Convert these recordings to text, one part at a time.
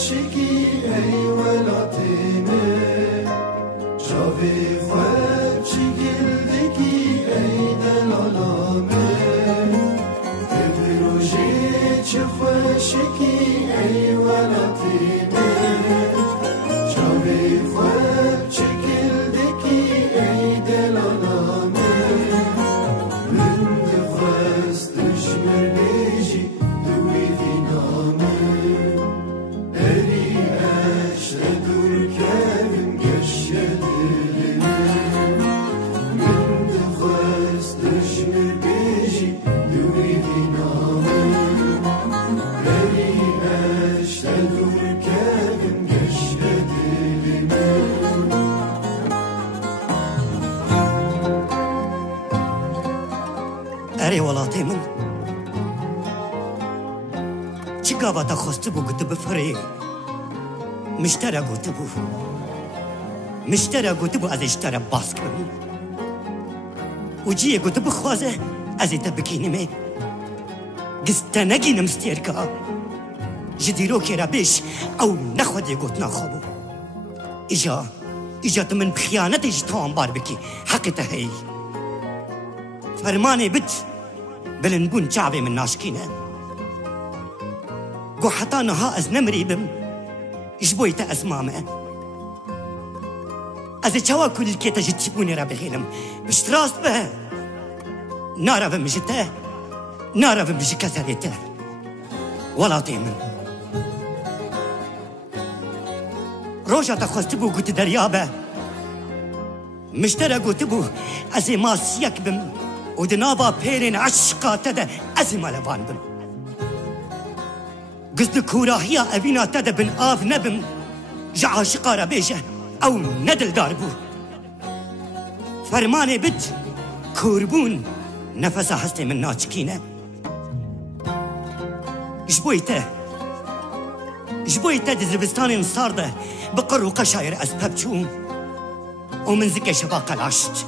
خوشکی ای ولاتیمه جاوی خواب چی گلدگی ای دلالامه ابروژی چه خوشکی ای ولاتیمه جاوی خواب چی گلدگی ای دلالامه من دخواست دشمر بیجی دوی دینامه اری اشت دور کردم گشه دلمه من دخواست دشمر بیجی دوی دینامه اری اشت دور کردم گشه دلمه اری ولاتی من چی گاواتا خواسته بو گوته بفره مشتره گوته بو از اشتره باز کنم و جیه گوته بخوازه از ایتا بکینمه گسته نگینم ستیرکا جدیرو که را بیش او نخوده گوت نخوابو ایجا تو من بخیانتش تام بار بکی حق تهی فرمانه بد بلنبون جعبه من ناشکینه گو حتی نها از نمریبم جبویت اسمامه از چوا کل که تجتبونی را بخیلم بشتراست به نارا مجته نارا مجي كسرته ولا تيمن روجا تخستبو قلت دريابه مشترى قلتبو أزي ما سيك بم ودنابا بيرين عشقا تدا أزي ما لبان بم قصد كوراهيا أبينا تدا بن آف نبم جا عاشقا ربيجه أو ندل داربو فرماني بد كوربون نفسها هستي من ناچكينه جبويته دزبستان انصارده بقر وقشاير أسباب شوم ومن زكي شباق العشت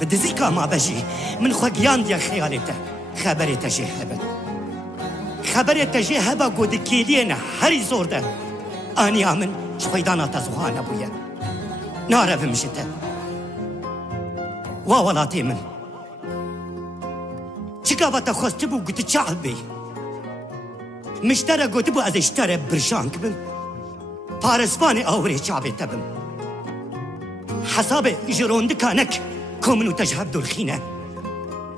بدزيكا ما بجي من خقيان ديا خيالته خبرته جهبا قد كيدين هري زورده آني آمن شخيدانا تزوهان أبويا نعرف مشته وولاتي من شكابة خستبو قد شعبي مشترى قدبو از اشترى برشانك بم پارسباني آوري شعبي تبم حساب جروند كانك كومنو تجهب دولخينة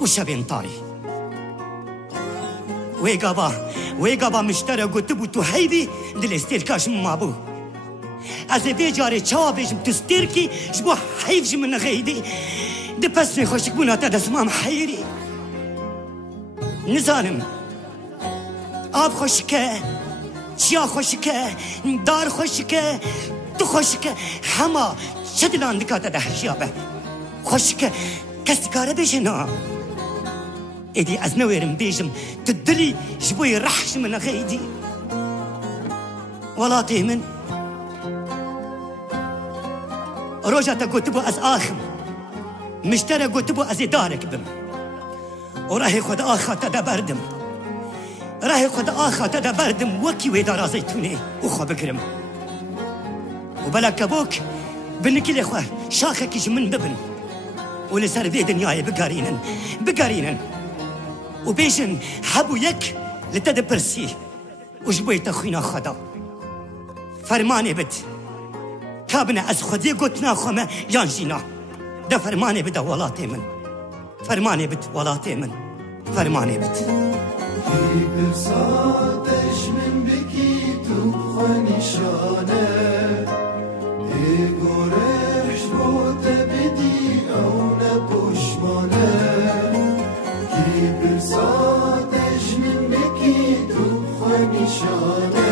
وشبين طاري ويقابا مشترى قدبو تو هيدي دل استيركاش مابو از بيجاري شعبيش تستيركي جبو حيفش من غيدي دي بس نخوشك بنا تدسمام حيري نزانم آب خوشکه چیا خوشکه دار خوشکه تو خوشکه همه شدلان دکاته ده هرشیابه خوشکه کسی کاره بیشه نا ایدی از نویرم بیشم تدلی جبوی رحش من غیدی ولاتی من روجا تا قوتبو از آخم مشترى قوتبو از دارك بم وراهي خد آخا تدا بردم راهي خد آخا تدا بردم وكي ويدارا زيتوني وخو بكرم وبلا كبوك بنكي لخوة شاخك من ببن ولسر في دنياي بقارينن وبيشن حبو يك لتدا برسي وجبويت أخوينا خدا فرماني بد كابنا از خدي قوتنا خوما يانجينا ده فرماني بد ولاتي من فرماني بد ولاتي من فرماني بد برساتش من بکی تو خانشانه گرهش بوت بدی او نپشمانه کی برساتش من بکی تو خانشانه